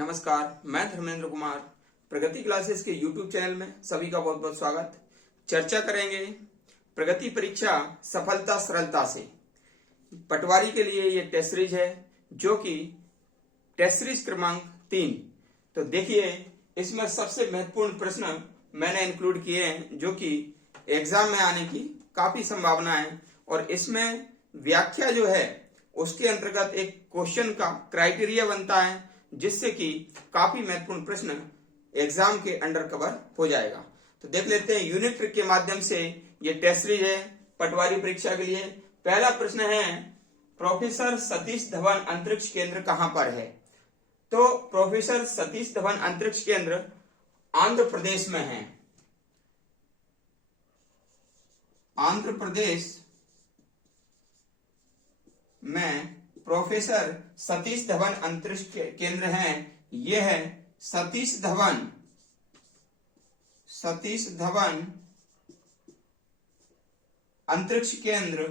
नमस्कार, मैं धर्मेंद्र कुमार। प्रगति क्लासेस के YouTube चैनल में सभी का बहुत बहुत स्वागत। चर्चा करेंगे प्रगति परीक्षा सफलता सरलता से। पटवारी के लिए ये टेस्ट सीरीज है, जो कि टेस्ट सीरीज क्रमांक 3। तो देखिए, इसमें सबसे महत्वपूर्ण प्रश्न मैंने इंक्लूड किए हैं, जो कि एग्जाम में आने की काफी संभावना है। और इसमें व्याख्या जो है उसके अंतर्गत एक क्वेश्चन का क्राइटेरिया बनता है, जिससे कि काफी महत्वपूर्ण प्रश्न एग्जाम के अंडर कवर हो जाएगा। तो देख लेते हैं, यूनिट ट्रिक के माध्यम से ये टेस्ट सीरीज है पटवारी परीक्षा के लिए। पहला प्रश्न है, प्रोफेसर सतीश धवन अंतरिक्ष केंद्र कहां पर है? तो प्रोफेसर सतीश धवन अंतरिक्ष केंद्र आंध्र प्रदेश में है। आंध्र प्रदेश में प्रोफेसर सतीश धवन अंतरिक्ष केंद्र है। यह है सतीश धवन अंतरिक्ष केंद्र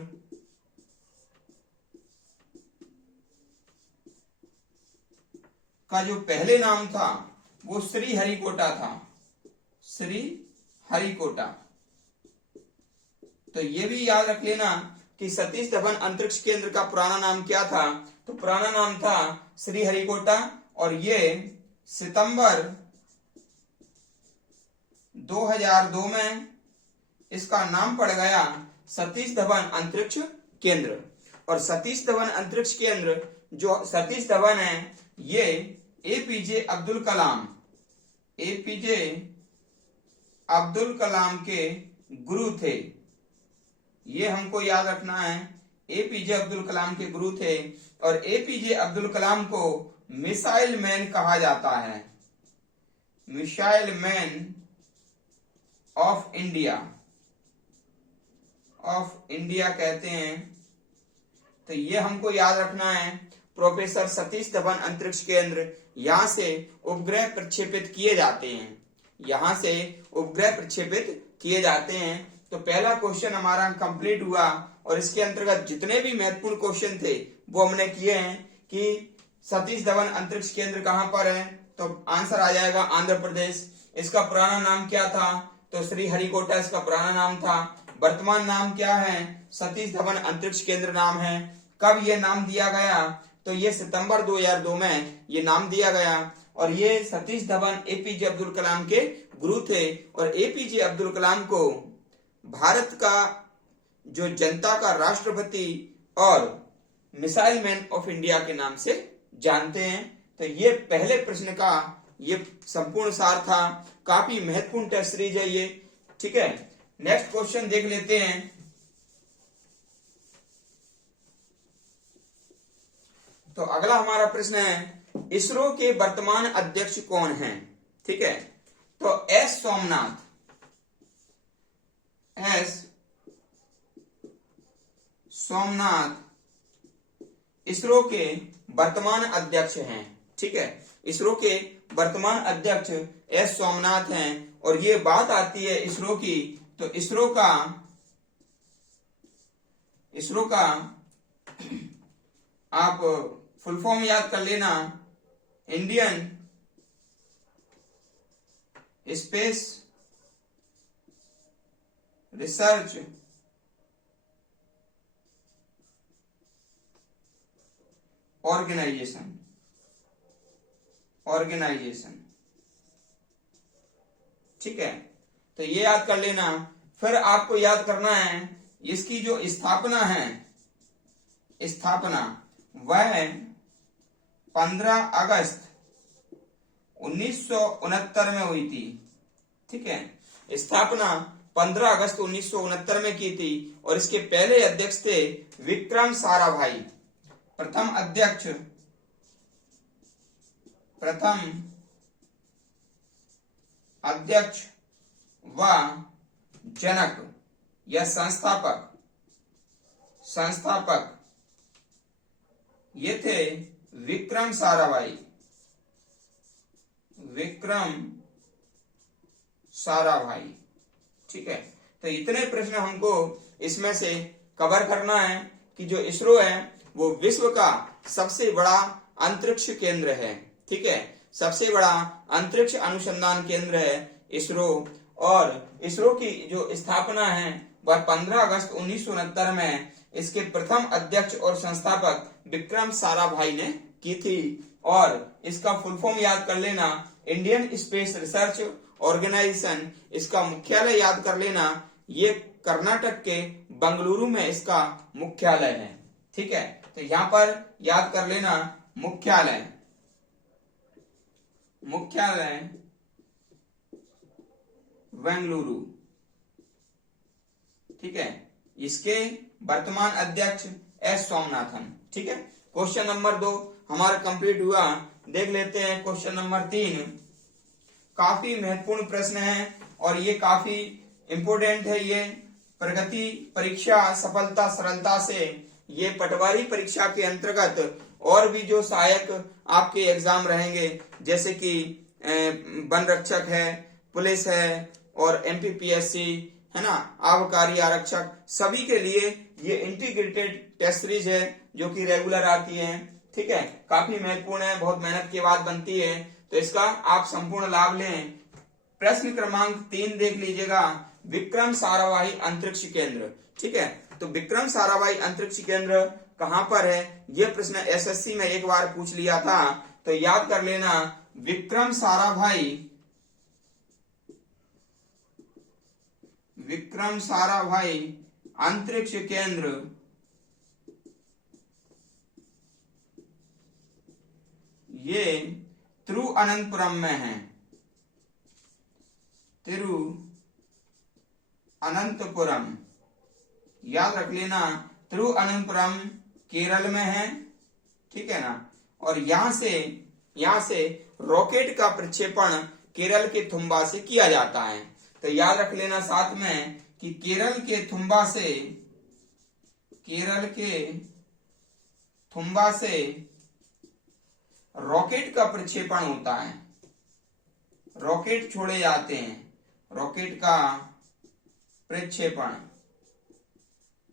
का जो पहले नाम था वो श्रीहरिकोटा था। श्रीहरिकोटा। तो ये भी याद रख लेना कि सतीश धवन अंतरिक्ष केंद्र का पुराना नाम क्या था। तो पुराना नाम था श्रीहरिकोटा, और ये सितंबर 2002 में इसका नाम पड़ गया सतीश धवन अंतरिक्ष केंद्र। और सतीश धवन अंतरिक्ष केंद्र, जो सतीश धवन है, ये एपीजे अब्दुल कलाम के गुरु थे। ये हमको याद रखना है, एपीजे अब्दुल कलाम के गुरु थे। और एपीजे अब्दुल कलाम को मिसाइल मैन कहा जाता है। मिसाइल मैन ऑफ इंडिया कहते हैं। तो ये हमको याद रखना है। प्रोफेसर सतीश धवन अंतरिक्ष केंद्र, यहां से उपग्रह प्रक्षेपित किए जाते हैं। तो पहला क्वेश्चन हमारा कंप्लीट हुआ, और इसके अंतर्गत जितने भी महत्वपूर्ण क्वेश्चन थे वो हमने किए हैं कि सतीश धवन अंतरिक्ष केंद्र कहां पर है। तो आंसर आ जाएगा आंध्र प्रदेश। इसका पुराना नाम क्या था? तो श्रीहरिकोटा इसका पुराना नाम था। वर्तमान नाम क्या है? सतीश धवन अंतरिक्ष केंद्र नाम है। कब ये नाम दिया गया? तो ये सितंबर 2002 में ये नाम दिया गया। और ये सतीश धवन एपीजे अब्दुल कलाम के गुरु थे। और एपीजे अब्दुल कलाम को भारत का जो जनता का राष्ट्रपति और मिसाइल मैन ऑफ इंडिया के नाम से जानते हैं। तो ये पहले प्रश्न का ये संपूर्ण सार था। काफी महत्वपूर्ण टेस्ट सीरीज है ये। ठीक है, नेक्स्ट क्वेश्चन देख लेते हैं। तो अगला हमारा प्रश्न है, इसरो के वर्तमान अध्यक्ष कौन हैं? ठीक है, तो एस सोमनाथ इसरो के वर्तमान अध्यक्ष हैं। ठीक है, इसरो के वर्तमान अध्यक्ष एस सोमनाथ हैं। और ये बात आती है इसरो की, तो इसरो का आप फुल फॉर्म याद कर लेना, इंडियन स्पेस रिसर्च ऑर्गेनाइजेशन। ठीक है, तो ये याद कर लेना। फिर आपको याद करना है इसकी जो स्थापना वह 15 अगस्त 1969 में हुई थी। ठीक है, स्थापना 15 अगस्त 1969 में की थी। और इसके पहले अध्यक्ष थे विक्रम साराभाई। प्रथम अध्यक्ष व जनक या संस्थापक ये थे विक्रम साराभाई। ठीक है, तो इतने प्रश्न हमको इसमें से कवर करना है कि जो इसरो है वो विश्व का सबसे बड़ा अंतरिक्ष केंद्र है। ठीक है, सबसे बड़ा अंतरिक्ष अनुसंधान केंद्र है इसरो, और इसरो की जो स्थापना है वह 15 अगस्त 1969 में इसके प्रथम अध्यक्ष और संस्थापक विक्रम साराभाई ने की थी। और इसका फुल फॉर्म याद कर लेना, इंडियन स्पेस रिसर्च ऑर्गेनाइजेशन। इसका मुख्यालय याद कर लेना, ये कर्नाटक के बंगलुरु में इसका मुख्यालय है। ठीक है, तो यहां पर याद कर लेना मुख्यालय बेंगलुरु। ठीक है, इसके वर्तमान अध्यक्ष एस सोमनाथन। ठीक है, क्वेश्चन नंबर 2 हमारा कंप्लीट हुआ। देख लेते हैं क्वेश्चन नंबर 3। काफी महत्वपूर्ण प्रश्न है और ये काफी इंपोर्टेंट है। ये प्रगति परीक्षा सफलता सरलता से, ये पटवारी परीक्षा के अंतर्गत और भी जो सहायक आपके एग्जाम रहेंगे, जैसे कि वन रक्षक है, पुलिस है और एमपीपीएससी है ना, आबकारी आरक्षक, सभी के लिए ये इंटीग्रेटेड टेस्ट सीरीज है जो कि रेगुलर आती है। ठीक है, काफी महत्वपूर्ण है, बहुत मेहनत के बाद बनती है, तो इसका आप संपूर्ण लाभ लें। प्रश्न क्रमांक 3 देख लीजिएगा, विक्रम साराभाई अंतरिक्ष केंद्र। ठीक है, तो विक्रम साराभाई अंतरिक्ष केंद्र कहां पर है, यह प्रश्न एसएससी में एक बार पूछ लिया था, तो याद कर लेना विक्रम साराभाई अंतरिक्ष केंद्र ये तिरुअनंतपुरम में है। तिरुअनंतपुरम याद रख लेना, तिरुअनंतपुरम केरल में है। ठीक है ना, और यहां से रॉकेट का प्रक्षेपण केरल के थुम्बा से किया जाता है। तो याद रख लेना साथ में कि केरल के थुम्बा से रॉकेट का प्रक्षेपण होता है, रॉकेट छोड़े जाते हैं, रॉकेट का प्रक्षेपण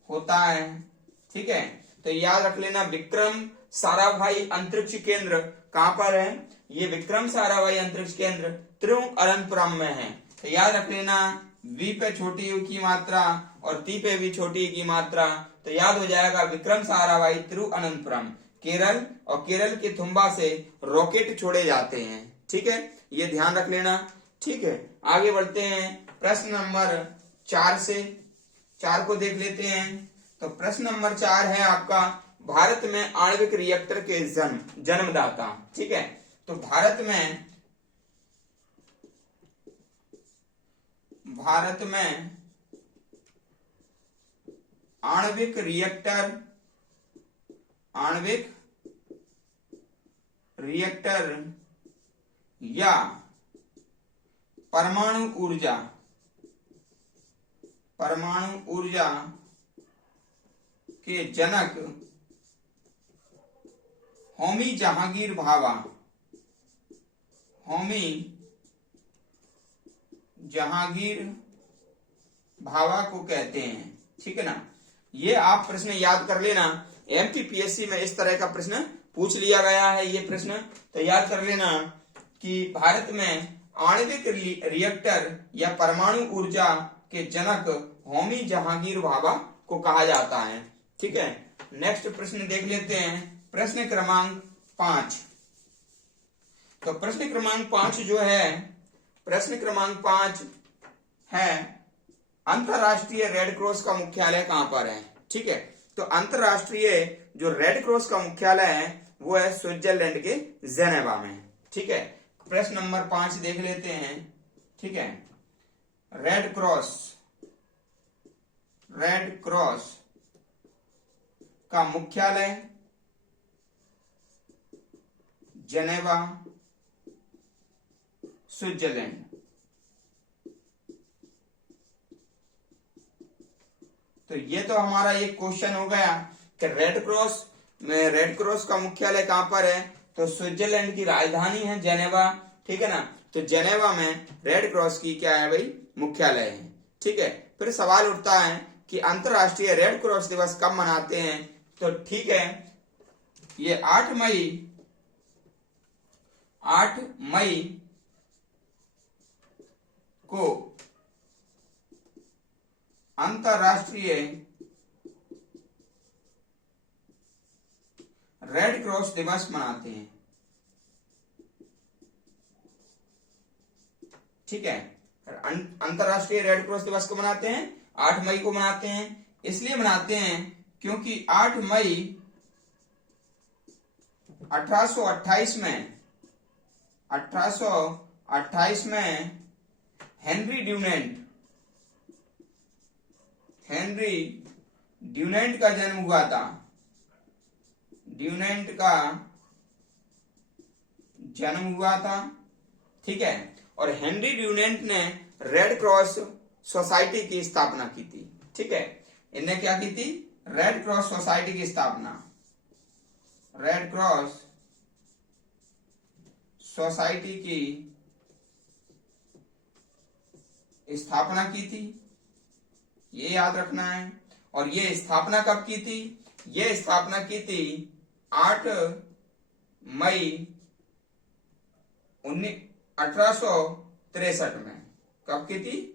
होता है। ठीक है, तो याद रख लेना विक्रम साराभाई अंतरिक्ष केंद्र कहां पर है, ये विक्रम साराभाई अंतरिक्ष केंद्र तिरुअनंतपुरम में है। तो याद रख लेना वी पे छोटी यू की मात्रा और ती पे भी छोटी की मात्रा, तो याद हो जाएगा विक्रम साराभाई तिरुअनंतपुरम केरल, और केरल के थुम्बा से रॉकेट छोड़े जाते हैं। ठीक है, ये ध्यान रख लेना। ठीक है, आगे बढ़ते हैं प्रश्न नंबर 4 को देख लेते हैं। तो प्रश्न नंबर 4 है आपका, भारत में आणविक रिएक्टर के जन्मदाता। ठीक है, तो भारत में आणविक रिएक्टर या परमाणु ऊर्जा के जनक होमी जहांगीर भाभा को कहते हैं। ठीक है ना, ये आप प्रश्न याद कर लेना, एमपीपीएससी में इस तरह का प्रश्न पूछ लिया गया है ये प्रश्न। तो याद कर लेना कि भारत में आणविक रिएक्टर या परमाणु ऊर्जा के जनक होमी जहांगीर भाभा को कहा जाता है। ठीक है, नेक्स्ट प्रश्न देख लेते हैं, प्रश्न क्रमांक 5। तो प्रश्न क्रमांक 5 जो है, प्रश्न क्रमांक 5 है अंतरराष्ट्रीय रेड क्रॉस का मुख्यालय कहां पर है। ठीक है, तो अंतरराष्ट्रीय जो रेड क्रॉस का मुख्यालय है वो है स्विट्जरलैंड के जेनेवा में। ठीक है, प्रश्न नंबर 5 देख लेते हैं। ठीक है, रेड क्रॉस का मुख्यालय जेनेवा, स्विट्जरलैंड। तो ये तो हमारा एक क्वेश्चन हो गया कि रेड क्रॉस का मुख्यालय कहां पर है, तो स्विट्जरलैंड की राजधानी है जेनेवा। ठीक है ना, तो जेनेवा में रेड क्रॉस की क्या है भाई, मुख्यालय है। ठीक है, फिर सवाल उठता है कि अंतरराष्ट्रीय रेड क्रॉस दिवस कब मनाते हैं। तो ठीक है, ये 8 8 मई को अंतरराष्ट्रीय रेड क्रॉस दिवस मनाते हैं। ठीक है, अंतरराष्ट्रीय रेड क्रॉस दिवस को मनाते हैं 8 मई को मनाते हैं। इसलिए मनाते हैं क्योंकि 8 मई 1828 में हेनरी ड्यूनेंट का जन्म हुआ था। ड्यूनेंट का जन्म हुआ था। ठीक है, और हेनरी ड्यूनेंट ने रेड क्रॉस सोसाइटी की स्थापना की थी। ठीक है, इनने क्या की थी? रेड क्रॉस सोसाइटी की स्थापना, रेड क्रॉस सोसाइटी की स्थापना की थी, ये याद रखना है। और ये स्थापना कब की थी? ये स्थापना की थी 8 मई 1863 में। कब की थी?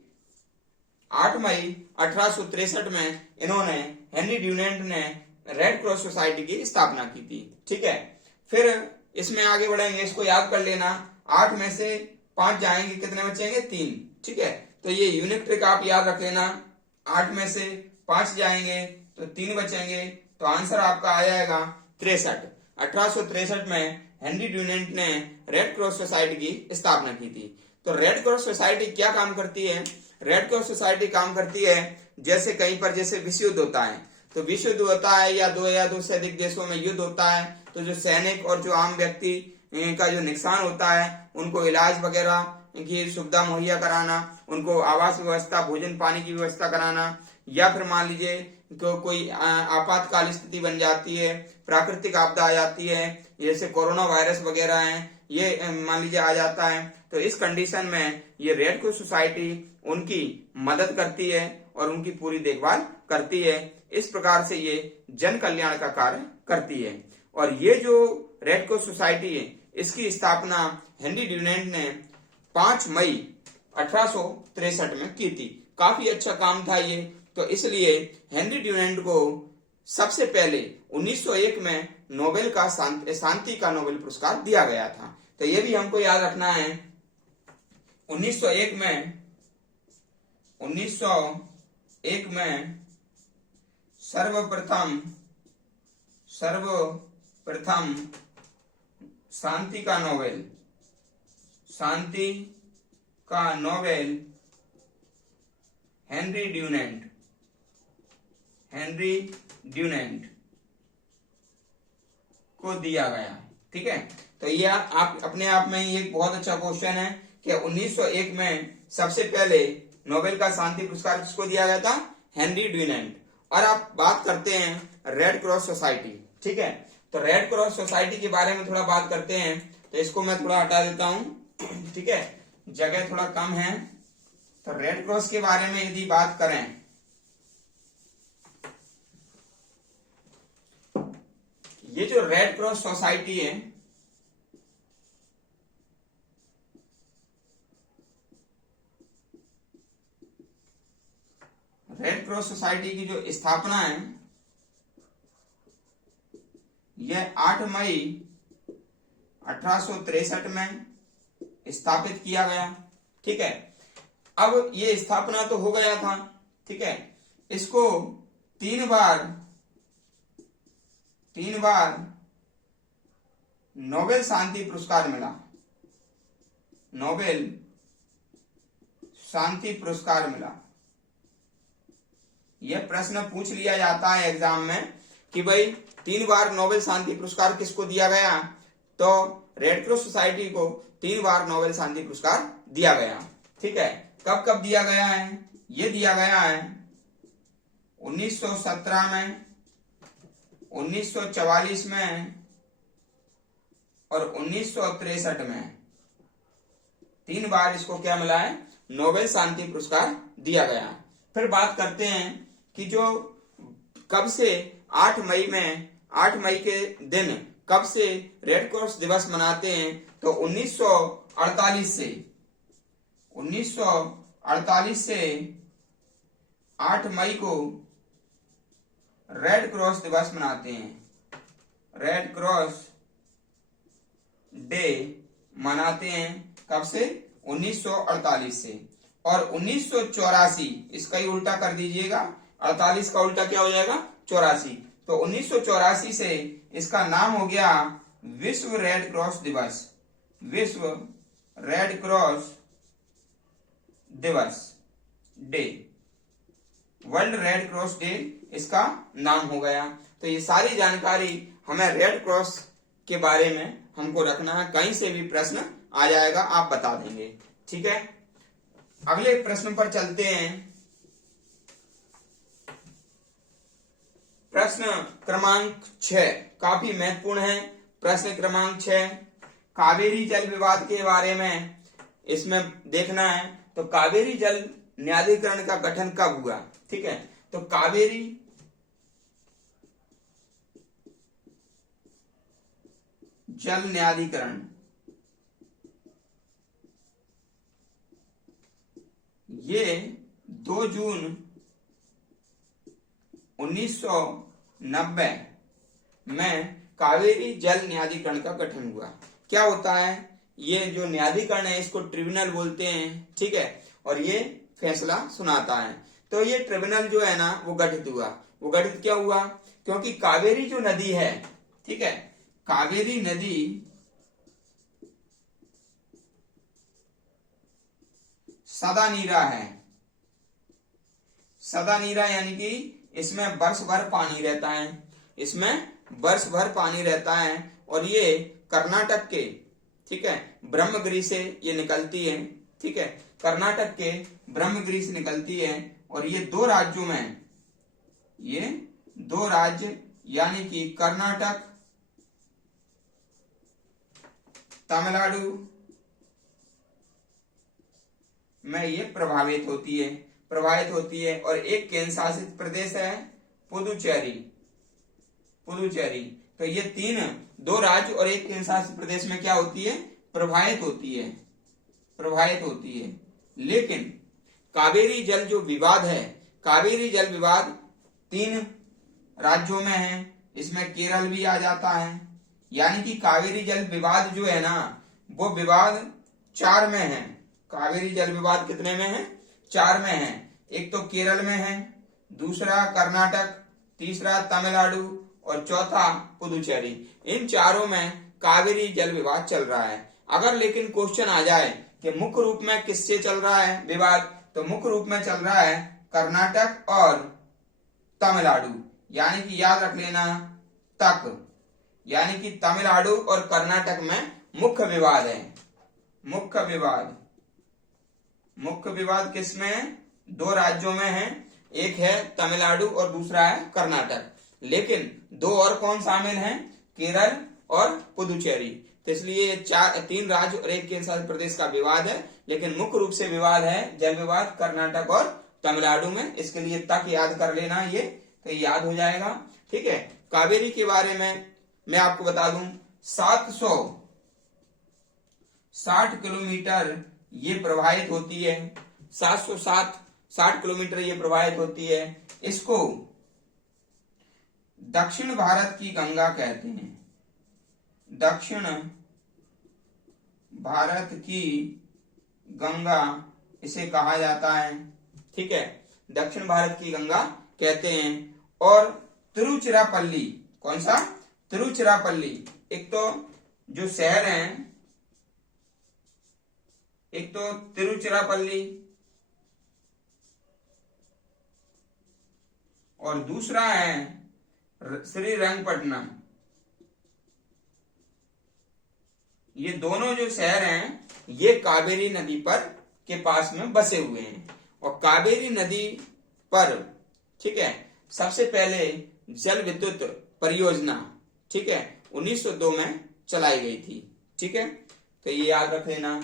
8 मई 1863 में इन्होंने, हेनरी ड्यूनेंट ने रेड क्रॉस सोसाइटी की स्थापना की थी। ठीक है, फिर इसमें आगे बढ़ेंगे, इसको याद कर लेना। 8 में से 5 जाएंगे, कितने बचेंगे? 3। ठीक है, तो ये यूनिक ट्रिक आप याद रख लेना। 8 में से 5 जाएंगे तो 3 बचेंगे, तो आंसर आपका आ जाएगा 63। 1863 में हेनरी ड्यूनेंट ने रेड क्रॉस सोसाइटी की स्थापना की थी। तो रेड क्रॉस सोसाइटी क्या काम करती है? रेड क्रॉस सोसाइटी काम करती है, जैसे कहीं पर जैसे विश्व युद्ध होता है, तो विश्व युद्ध होता है या दो से अधिक देशों में युद्ध होता है, तो जो सैनिक और जो आम व्यक्ति का जो नुकसान होता है, उनको इलाज वगैरह की सुविधा मुहैया कराना, उनको आवास व्यवस्था, भोजन पानी की व्यवस्था कराना, या फिर मान लीजिए तो कोई आपातकाल स्थिति बन जाती है, प्राकृतिक आपदा आ जाती है, जैसे कोरोना वायरस वगैरह है, ये मान लीजिए आ जाता है, तो इस कंडीशन में ये रेड क्रॉस सोसाइटी उनकी मदद करती है और उनकी पूरी देखभाल करती है। इस प्रकार से ये जन कल्याण का कार्य करती है। और ये जो रेड क्रॉस सोसाइटी है, इसकी स्थापना हेनरी ड्यूनेंट ने 5 मई 1863 में की थी। काफी अच्छा काम था ये, तो इसलिए हेनरी ड्यूनेंट को सबसे पहले 1901 में नोबेल का शांति का नोबेल पुरस्कार दिया गया था। तो ये भी हमको याद रखना है। 1901 में सर्वप्रथम शांति का नोबेल हेनरी ड्यूनेंट को दिया गया। ठीक है, तो यह आप अपने आप में ही एक बहुत अच्छा क्वेश्चन है कि 1901 में सबसे पहले नोबेल का शांति पुरस्कार किसको दिया गया था? Henry Dunant. और आप बात करते हैं रेड क्रॉस सोसाइटी। ठीक है, तो रेड क्रॉस सोसाइटी के बारे में थोड़ा बात करते हैं, तो इसको मैं थोड़ा हटा देता हूं। ठीक है, जगह थोड़ा कम है। तो रेड क्रॉस के बारे में यदि बात करें, ये जो रेड क्रॉस सोसाइटी है, रेड क्रॉस सोसाइटी की जो स्थापना है, यह 8 मई 1863 में स्थापित किया गया। ठीक है, अब ये स्थापना तो हो गया था। ठीक है, इसको 3 बार नोबेल शांति पुरस्कार मिला। नोबेल शांति पुरस्कार मिला। यह प्रश्न पूछ लिया जाता है एग्जाम में कि भाई 3 बार नोबेल शांति पुरस्कार किसको दिया गया? तो रेड क्रॉस सोसाइटी को 3 बार नोबेल शांति पुरस्कार दिया गया। ठीक है, कब कब दिया गया है? ये दिया गया है 1917 में, 1944 में और 1963 में। 3 बार इसको क्या मिला है? नोबेल शांति पुरस्कार दिया गया। फिर बात करते हैं कि जो कब से 8 मई के दिन कब से रेड क्रॉस दिवस मनाते हैं, तो 1948 से 8 मई को रेड क्रॉस दिवस मनाते हैं। रेड क्रॉस डे मनाते हैं कब से? 1948 से। और 1984, इसका ही उल्टा कर दीजिएगा, 48 का उल्टा क्या हो जाएगा? 84। तो 1984 से इसका नाम हो गया विश्व रेड क्रॉस दिवस। विश्व रेड क्रॉस दिवस day, world red cross day इसका नाम हो गया। तो ये सारी जानकारी हमें रेड क्रॉस के बारे में हमको रखना है, कहीं से भी प्रश्न आ जाएगा आप बता देंगे। ठीक है, अगले प्रश्न पर चलते हैं। प्रश्न क्रमांक 6 काफी महत्वपूर्ण है। प्रश्न क्रमांक 6, कावेरी जल विवाद के बारे में इसमें देखना है। तो कावेरी जल न्यायाधिकरण का गठन कब हुआ? ठीक है, तो कावेरी जल न्यायाधिकरण ये 2 जून 1990 में कावेरी जल न्यायाधिकरण का गठन हुआ। क्या होता है? ये जो न्यायाधिकरण है इसको ट्रिब्यूनल बोलते हैं। ठीक है, और ये फैसला सुनाता है। तो ये ट्रिब्यूनल जो है ना वो गठित हुआ। वो गठित क्या हुआ? क्योंकि कावेरी जो नदी है, ठीक है, कावेरी नदी सदा नीरा है। सदा नीरा यानी कि इसमें वर्ष भर पानी रहता है। इसमें वर्ष भर पानी रहता है और ये कर्नाटक के, ठीक है, ब्रह्मगिरी से ये निकलती है। ठीक है, कर्नाटक के ब्रह्मगिरी से निकलती है और ये 2 राज्यों में, ये 2 राज्य यानी कि कर्नाटक, तमिलनाडु में ये प्रभावित होती है। और एक केंद्र शासित प्रदेश है पुदुचेरी। तो ये 2 राज्य और एक केंद्र शासित प्रदेश में क्या होती है? प्रभावित होती है। लेकिन कावेरी जल जो विवाद है, कावेरी जल विवाद 3 राज्यों में है। इसमें केरल भी आ जाता है। यानी कि कावेरी जल विवाद जो है ना वो विवाद 4 में है। कावेरी जल विवाद कितने में है? 4 में है। एक तो केरल में है, दूसरा कर्नाटक, तीसरा तमिलनाडु और चौथा पुदुचेरी। इन 4 में कावेरी जल विवाद चल रहा है। अगर लेकिन क्वेश्चन आ जाए कि मुख्य रूप में किससे चल रहा है विवाद, तो मुख्य रूप में चल रहा है कर्नाटक और तमिलनाडु। यानी कि याद रख लेना तक, यानी कि तमिलनाडु और कर्नाटक में मुख्य विवाद है। मुख्य विवाद किसमें है? 2 राज्यों में है। एक है तमिलनाडु और दूसरा है कर्नाटक। लेकिन 2 और कौन शामिल हैं? केरल और पुदुचेरी। तो इसलिए 3 राज्य और एक केंद्र शासित प्रदेश का विवाद है। लेकिन मुख्य रूप से विवाद है जल विवाद कर्नाटक और तमिलनाडु में। इसके लिए तक याद कर लेना, ये तो याद हो जाएगा। ठीक है, कावेरी के बारे में मैं आपको बता दूं, 760 किलोमीटर ये प्रवाहित होती है। 760 किलोमीटर ये प्रवाहित होती है। इसको दक्षिण भारत की गंगा कहते हैं। दक्षिण भारत की गंगा इसे कहा जाता है। ठीक है, दक्षिण भारत की गंगा कहते हैं। और तिरुचिरापल्ली, कौन सा? तिरुचिरापल्ली। एक तो जो शहर है, एक तो तिरुचिरापल्ली और दूसरा है श्रीरंगपट्टनम। ये दोनों जो शहर हैं ये कावेरी नदी पर के पास में बसे हुए हैं। और कावेरी नदी पर, ठीक है, सबसे पहले जल विद्युत परियोजना, ठीक है, 1902 में चलाई गई थी। ठीक है, तो ये याद रख लेना।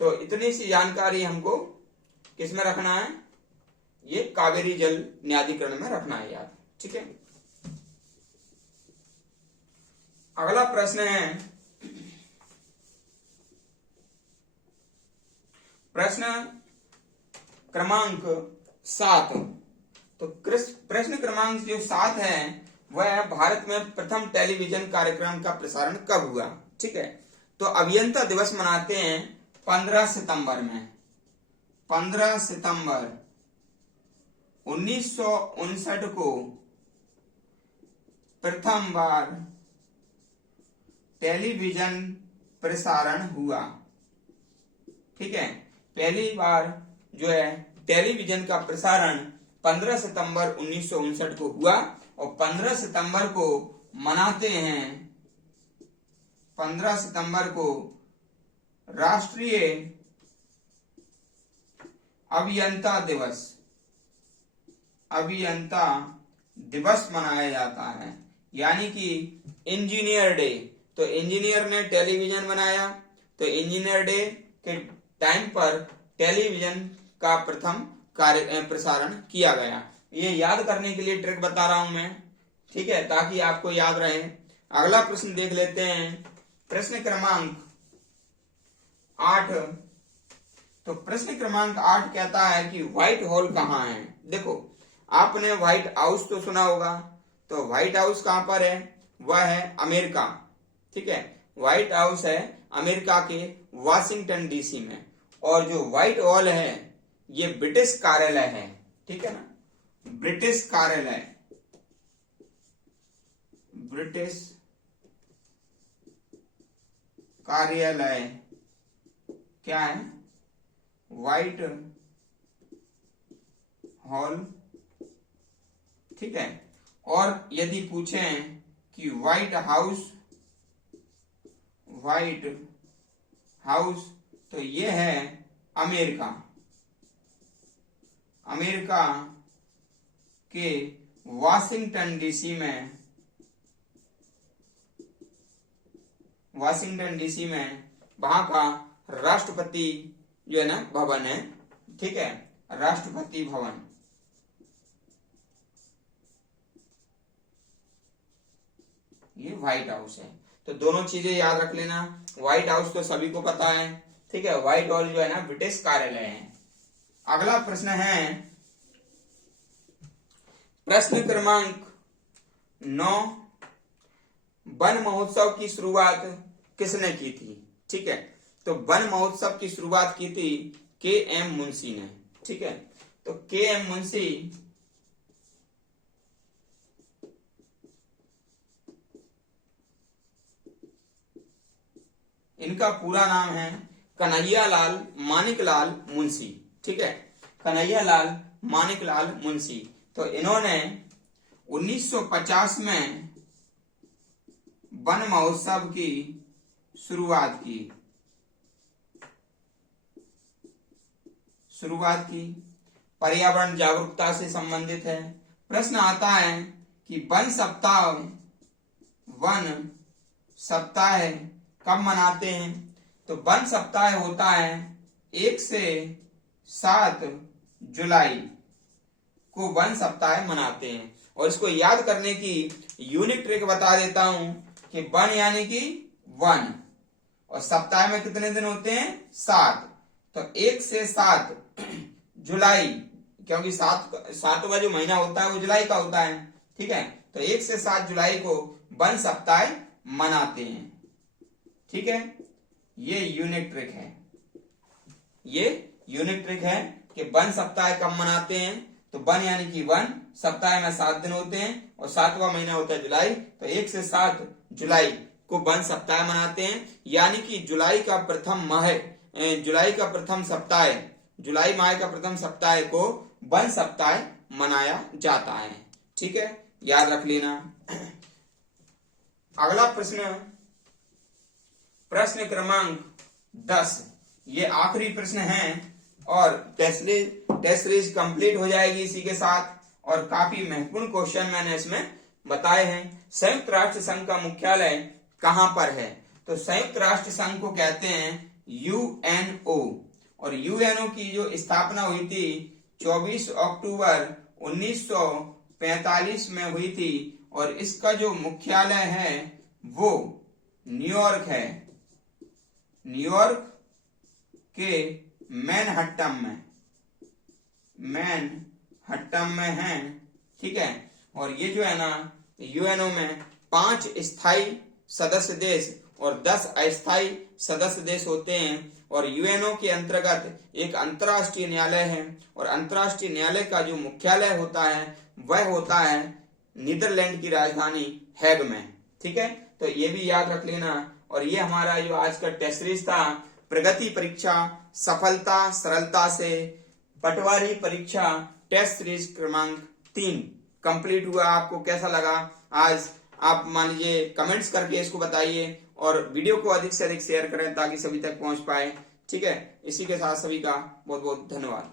तो इतनी सी जानकारी हमको किसमें रखना है? ये कावेरी जल न्यायाधिकरण में रखना है याद। ठीक है, अगला प्रश्न है प्रश्न क्रमांक 7। तो प्रश्न क्रमांक जो 7 है वह है, भारत में प्रथम टेलीविजन कार्यक्रम का प्रसारण कब हुआ। ठीक है, तो अभियंता दिवस मनाते हैं 15 सितंबर में। 15 सितंबर 1959 को प्रथम बार टेलीविजन प्रसारण हुआ। ठीक है, पहली बार जो है टेलीविजन का प्रसारण 15 सितंबर 1959 को हुआ और 15 सितंबर को मनाते हैं, 15 सितंबर को राष्ट्रीय अभियंता दिवस, अभियंता दिवस मनाया जाता है, यानी कि इंजीनियर डे। तो इंजीनियर ने टेलीविजन बनाया, तो इंजीनियर डे के टाइम पर टेलीविजन का प्रथम प्रसारण किया गया। ये याद करने के लिए ट्रिक बता रहा हूं मैं, ठीक है, ताकि आपको याद रहे। अगला प्रश्न देख लेते हैं, प्रश्न क्रमांक 8। तो प्रश्न क्रमांक 8 कहता है कि व्हाइट हॉल कहाँ है। देखो, आपने व्हाइट हाउस तो सुना होगा, तो व्हाइट हाउस कहां पर है, वह है अमेरिका। ठीक है, व्हाइट हाउस है अमेरिका के वाशिंगटन डीसी में, और जो व्हाइट हॉल है ये ब्रिटिश कार्यालय है। ठीक है ना, ब्रिटिश कार्यालय, ब्रिटिश कार्यालय क्या है, व्हाइट हॉल। ठीक है, और यदि पूछें कि व्हाइट हाउस, व्हाइट हाउस, तो ये है अमेरिका, अमेरिका के वाशिंगटन डीसी में, वाशिंगटन डीसी में वहां का राष्ट्रपति जो है ना भवन है। ठीक है, राष्ट्रपति भवन, ये व्हाइट हाउस है। तो दोनों चीजें याद रख लेना। व्हाइट हाउस तो सभी को पता है, ठीक है, व्हाइट हॉल जो है ना ब्रिटिश कार्यालय है। अगला प्रश्न है प्रश्न क्रमांक 9। वन महोत्सव की शुरुआत किसने की थी। ठीक है, तो वन महोत्सव की शुरुआत की थी के.एम. मुंशी ने। ठीक है, तो के.एम. मुंशी इनका पूरा नाम है कन्हैयालाल मानिकलाल मुंशी। ठीक है, कन्हैयालाल मानिकलाल मुंशी। तो इन्होंने 1950 में वन महोत्सव की शुरुआत की, पर्यावरण जागरूकता से संबंधित है। प्रश्न आता है कि वन सप्ताह कब मनाते हैं। तो वन सप्ताह होता है 1 से 7 जुलाई को वन सप्ताह मनाते हैं। और इसको याद करने की यूनिक ट्रिक बता देता हूं कि वन यानी कि 1 और सप्ताह में कितने दिन होते हैं, 7। तो 1 से 7 जुलाई, क्योंकि 7वां जो महीना होता है वो जुलाई का होता है। ठीक है, तो 1 से 7 जुलाई को वन सप्ताह मनाते हैं। ठीक है, ये यूनिक ट्रिक है, ये यूनिक ट्रिक है कि वन सप्ताह कब मनाते हैं। तो वन यानी कि 1, सप्ताह में 7 दिन होते हैं और 7वां महीना होता है जुलाई। तो 1 से 7 जुलाई को वन सप्ताह मनाते हैं, यानी कि जुलाई का प्रथम माह, जुलाई का प्रथम सप्ताह, जुलाई माह का प्रथम सप्ताह को वन सप्ताह मनाया जाता है। ठीक है, याद रख लेना। अगला प्रश्न, प्रश्न क्रमांक 10, ये आखिरी प्रश्न है और टेस्ट सीरीज कंप्लीट हो जाएगी इसी के साथ। और काफी महत्वपूर्ण क्वेश्चन मैंने इसमें बताए हैं। संयुक्त राष्ट्र संघ का मुख्यालय कहां पर है। तो संयुक्त राष्ट्र संघ को कहते हैं यूएनओ, और यूएनओ की जो स्थापना हुई थी 24 अक्टूबर 1945 में हुई थी, और इसका जो मुख्यालय है वो न्यूयॉर्क है, न्यूयॉर्क के मैनहट्टम में हैं, ठीक है। और ये जो है ना यूएनओ में 5 स्थायी सदस्य देश और 10 अस्थायी सदस्य देश होते हैं। और यूएनओ के अंतर्गत एक अंतर्राष्ट्रीय न्यायालय है और अंतर्राष्ट्रीय न्यायालय का जो मुख्यालय होता है वह होता है नीदरलैंड की राजधानी हैग में, ठीक है। तो ये भी याद रख लेना। और ये हमारा जो आज का टेस्ट सीरीज था, प्रगति परीक्षा सफलता सरलता से पटवारी परीक्षा टेस्ट सीरीज क्रमांक 3 कंप्लीट हुआ। आपको कैसा लगा आज आप मान लीजिए कमेंट्स करके इसको बताइए और वीडियो को अधिक से अधिक शेयर करें ताकि सभी तक पहुंच पाए, ठीक है। इसी के साथ सभी का बहुत बहुत धन्यवाद।